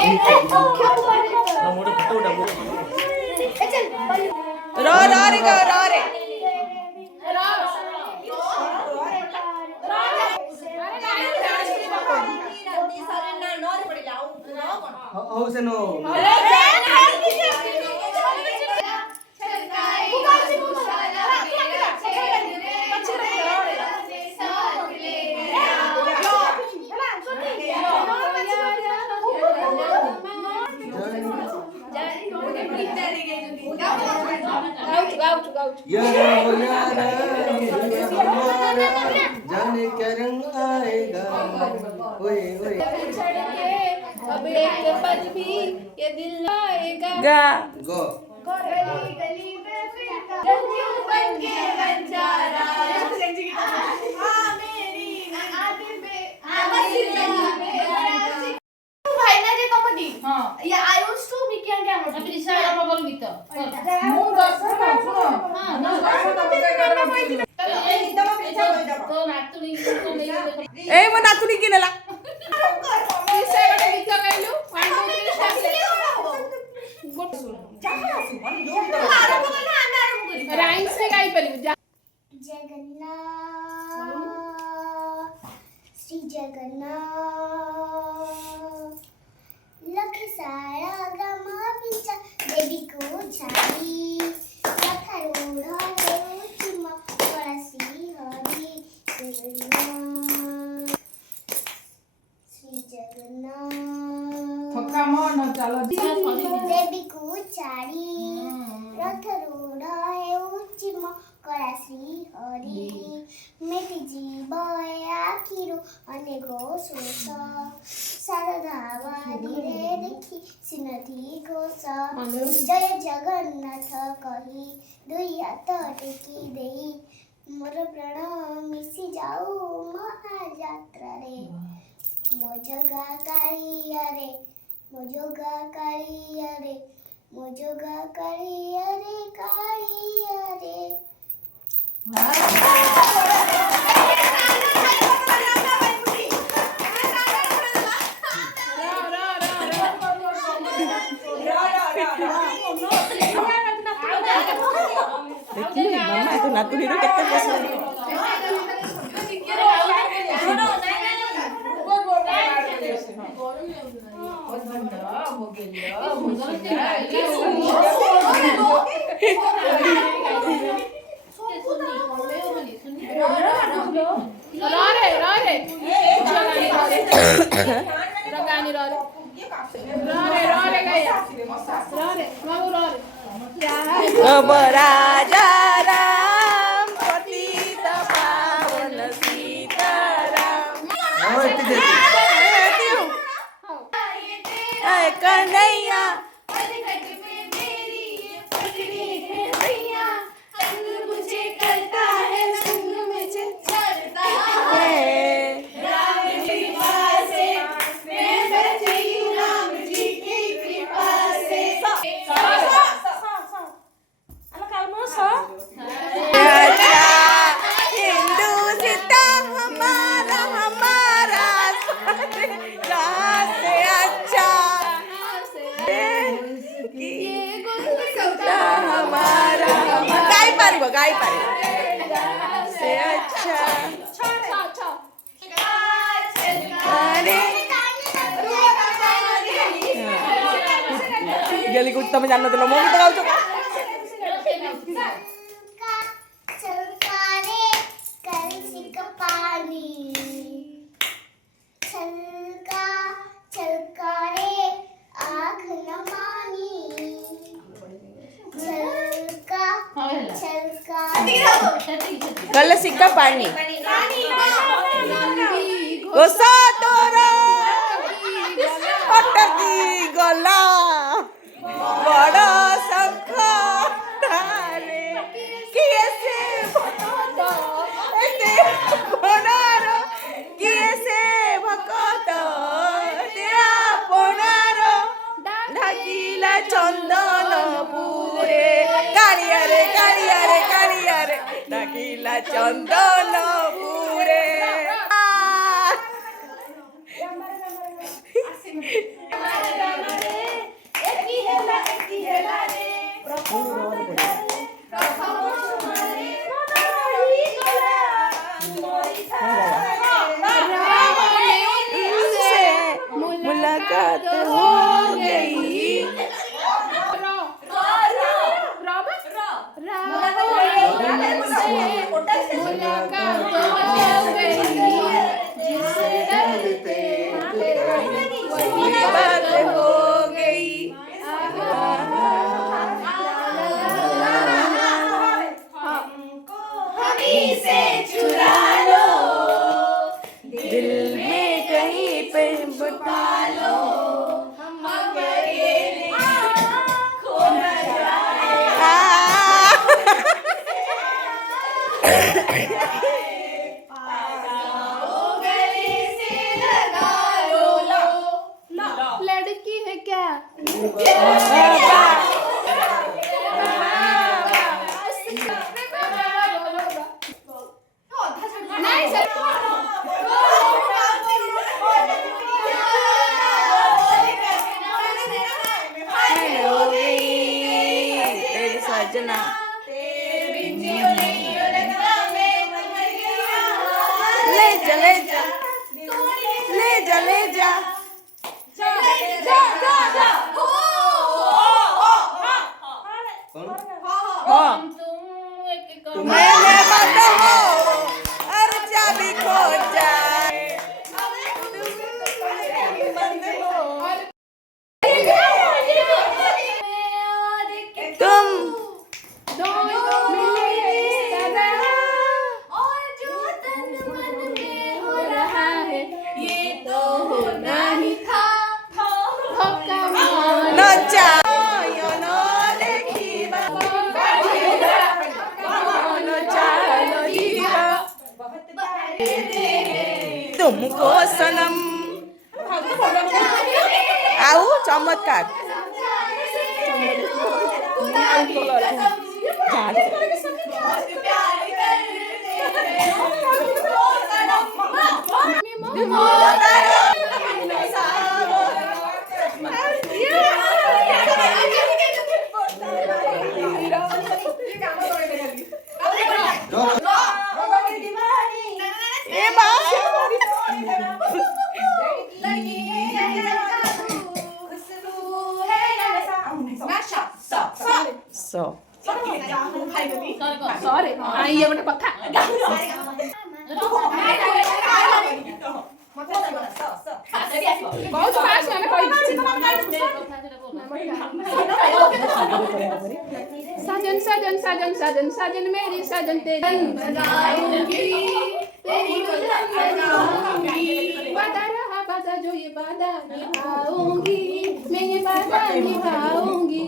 रो रो रे गो रो रे हौसेनो यारा हो यारा हमारा जाने क्या रंग आएगा ओए ओए अब एक पल भी ये दिल आएगा गा गो गली गली में फिरता रंजियों बन के बंजारा हाँ मेरी आगे में भाई ना जे कबड्डी हां या आई वाज टू बी क्या क्या मोटी अभी रिसा आप बोल गीत ମୁଁ ଶୁଣ ଶୁଣ ହଁ ନା ତ ନାତୁଣୀ ए मो नातुनी की नेला रिसा ଗୋଟେ ଗୀତ ଗାଇଲୁ 1 2 3 स्टार्ट ଗୋଟେ ଶୁଣ ଆରମ୍ଭ କଲେ ଆମେ ଆରମ୍ଭ କরি ରାଇମ୍ସ ରେ ଗାଇ ପାରିବୁ जगन्नाथ श्री जगन्नाथ लख सारा ग्राम पिंचा देवी को छाई लखरूढ़ चिम तुलसी हरि जगन्नाथ श्री जगन्नाथ थका मन चलो देवी को छाड़ी रथरूढ़ चिम कला श्री हरि मेटी जीव आखिरु अनेक शोष शारदा धीरे देखी सिनथी घोष जय जगन्नाथ कही दुई हाथ टेकी देई मोर प्राण मिसी जाऊ महायात्रा रे मो जगा कालिया रे मो जोगा कालिया रे मो जोगा कालिया रे कालिया रे देखिए मामा तो नातुनी रो केते पसंद अब राजा राम पतित पावन सीताराम कन्हैया गाई पारे से अच्छा गली कुछ तुम जान लो मम्मी तो गाउछ कल सिक्का पानी गोसा तोरा अटकी गला बड़ शंख रे किए से एते बनार किए से भकत तेरा बनार ढाकिला चंदन पूरे कालिया रे कालिया रे कालिया रे ढाकिला चंदन पूरे मुलाकात हो गई। मुलाकात हो गई जिससे डरते थे वही बात हो गई। चुरा लो दिल में कहीं पे बता लो, हम अकेले खो न जाए। लड़की है क्या? नहीं सर हो गई तेरी सजना, ले जा ले जा ले जा ले जा। कौन मैंने बंद हो और चाबी खो जाए। तुम और जो तन मन में हो रहा है ये तो होना ही था। न चाहो न देखिबा, न चाहो जीवा तुमको सनम। आओ चमत्कार सो सॉरी ये गोटे कथा बहुत फास्ट मैंने कोई साजन साजन साजन साजन साजन मेरी साजन तेरी लगाऊंगी तेरी दुल्हन बनाऊंगी। वादा रहा वादा जो ये वादा निभाऊंगी, मैं ये वादा निभाऊंगी।